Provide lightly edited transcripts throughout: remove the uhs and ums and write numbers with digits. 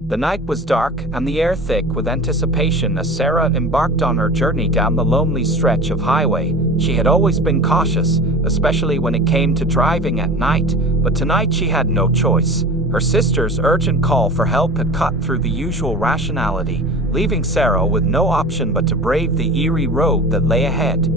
The night was dark and the air thick with anticipation as Sarah embarked on her journey down the lonely stretch of highway. She had always been cautious, especially when it came to driving at night, but tonight she had no choice. Her sister's urgent call for help had cut through the usual rationality, leaving Sarah with no option but to brave the eerie road that lay ahead.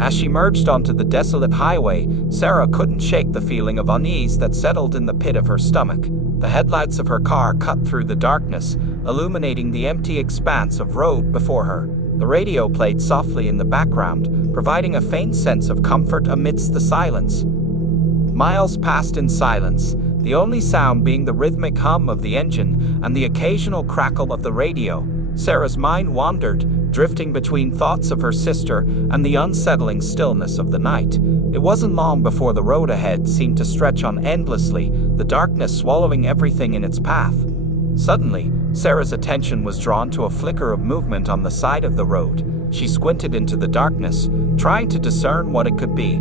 As she merged onto the desolate highway, Sarah couldn't shake the feeling of unease that settled in the pit of her stomach. The headlights of her car cut through the darkness, illuminating the empty expanse of road before her. The radio played softly in the background, providing a faint sense of comfort amidst the silence. Miles passed in silence, the only sound being the rhythmic hum of the engine and the occasional crackle of the radio. Sarah's mind wandered, drifting between thoughts of her sister and the unsettling stillness of the night. It wasn't long before the road ahead seemed to stretch on endlessly, the darkness swallowing everything in its path. Suddenly, Sarah's attention was drawn to a flicker of movement on the side of the road. She squinted into the darkness, trying to discern what it could be.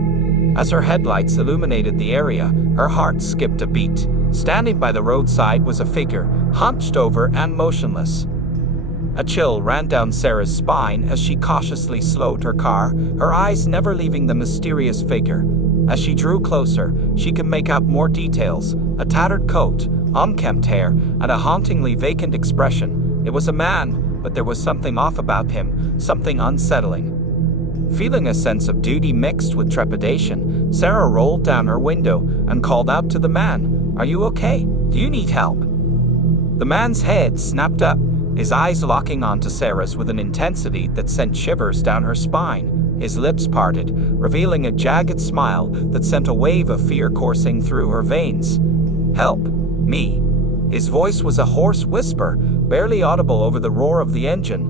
As her headlights illuminated the area, her heart skipped a beat. Standing by the roadside was a figure, hunched over and motionless. A chill ran down Sarah's spine as she cautiously slowed her car, her eyes never leaving the mysterious figure. As she drew closer, she could make out more details: a tattered coat, unkempt hair, and a hauntingly vacant expression. It was a man, but there was something off about him, something unsettling. Feeling a sense of duty mixed with trepidation, Sarah rolled down her window and called out to the man, "Are you okay? Do you need help?" The man's head snapped up, his eyes locking onto Sarah's with an intensity that sent shivers down her spine. His lips parted, revealing a jagged smile that sent a wave of fear coursing through her veins. "Help me." His voice was a hoarse whisper, barely audible over the roar of the engine.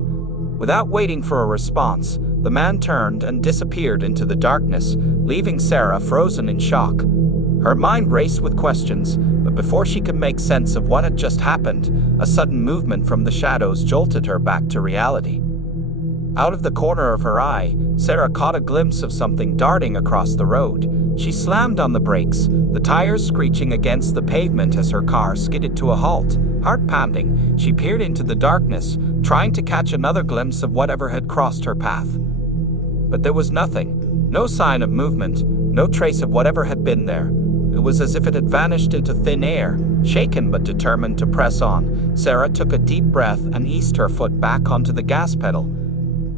Without waiting for a response, the man turned and disappeared into the darkness, leaving Sarah frozen in shock. Her mind raced with questions, but before she could make sense of what had just happened, a sudden movement from the shadows jolted her back to reality. Out of the corner of her eye, Sarah caught a glimpse of something darting across the road. She slammed on the brakes, the tires screeching against the pavement as her car skidded to a halt. Heart pounding, she peered into the darkness, trying to catch another glimpse of whatever had crossed her path. But there was nothing, no sign of movement, no trace of whatever had been there. It was as if it had vanished into thin air. Shaken but determined to press on, Sarah took a deep breath and eased her foot back onto the gas pedal.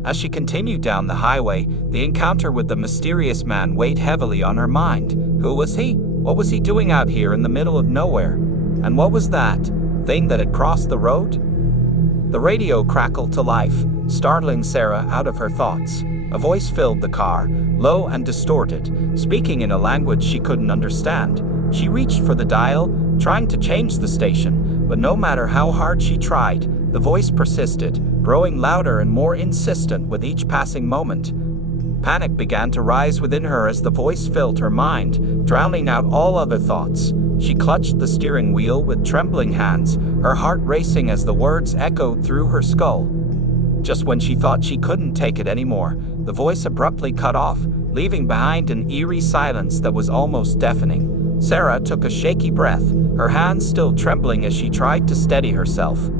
As she continued down the highway, the encounter with the mysterious man weighed heavily on her mind. Who was he? What was he doing out here in the middle of nowhere? And what was that thing that had crossed the road? The radio crackled to life, startling Sarah out of her thoughts. A voice filled the car, low and distorted, speaking in a language she couldn't understand. She reached for the dial, trying to change the station, but no matter how hard she tried, the voice persisted, growing louder and more insistent with each passing moment. Panic began to rise within her as the voice filled her mind, drowning out all other thoughts. She clutched the steering wheel with trembling hands, her heart racing as the words echoed through her skull. Just when she thought she couldn't take it anymore, the voice abruptly cut off, leaving behind an eerie silence that was almost deafening. Sarah took a shaky breath, her hands still trembling as she tried to steady herself.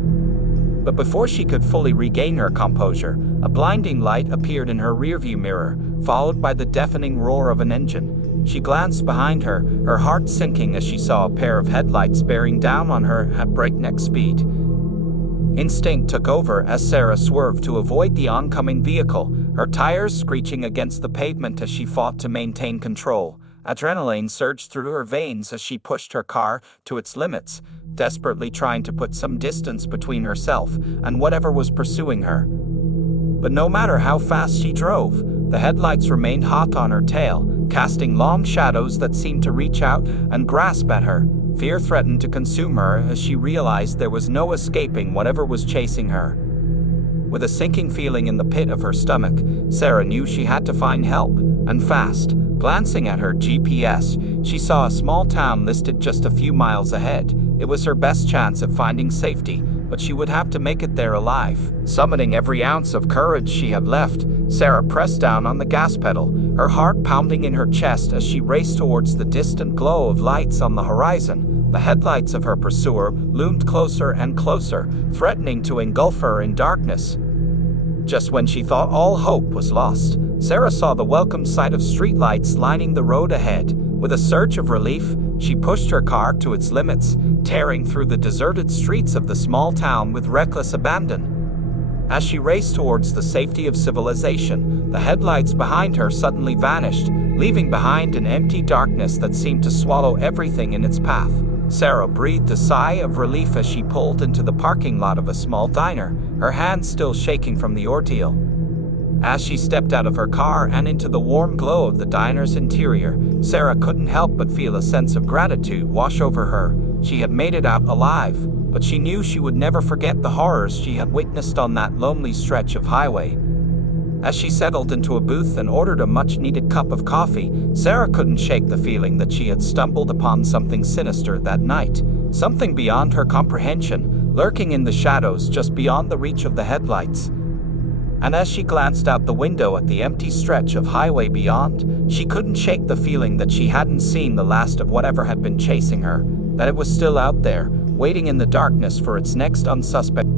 But before she could fully regain her composure, a blinding light appeared in her rearview mirror, followed by the deafening roar of an engine. She glanced behind her, her heart sinking as she saw a pair of headlights bearing down on her at breakneck speed. Instinct took over as Sarah swerved to avoid the oncoming vehicle, her tires screeching against the pavement as she fought to maintain control. Adrenaline surged through her veins as she pushed her car to its limits, desperately trying to put some distance between herself and whatever was pursuing her. But no matter how fast she drove, the headlights remained hot on her tail, casting long shadows that seemed to reach out and grasp at her. Fear threatened to consume her as she realized there was no escaping whatever was chasing her. With a sinking feeling in the pit of her stomach, Sarah knew she had to find help, and fast. Glancing at her GPS, she saw a small town listed just a few miles ahead. It was her best chance of finding safety, but she would have to make it there alive. Summoning every ounce of courage she had left, Sarah pressed down on the gas pedal, her heart pounding in her chest as she raced towards the distant glow of lights on the horizon. The headlights of her pursuer loomed closer and closer, threatening to engulf her in darkness. Just when she thought all hope was lost, Sarah saw the welcome sight of streetlights lining the road ahead. With a surge of relief, she pushed her car to its limits, tearing through the deserted streets of the small town with reckless abandon. As she raced towards the safety of civilization, the headlights behind her suddenly vanished, leaving behind an empty darkness that seemed to swallow everything in its path. Sarah breathed a sigh of relief as she pulled into the parking lot of a small diner, her hands still shaking from the ordeal. As she stepped out of her car and into the warm glow of the diner's interior, Sarah couldn't help but feel a sense of gratitude wash over her. She had made it out alive, but she knew she would never forget the horrors she had witnessed on that lonely stretch of highway. As she settled into a booth and ordered a much-needed cup of coffee, Sarah couldn't shake the feeling that she had stumbled upon something sinister that night, something beyond her comprehension, lurking in the shadows just beyond the reach of the headlights. And as she glanced out the window at the empty stretch of highway beyond, she couldn't shake the feeling that she hadn't seen the last of whatever had been chasing her, that it was still out there, waiting in the darkness for its next unsuspected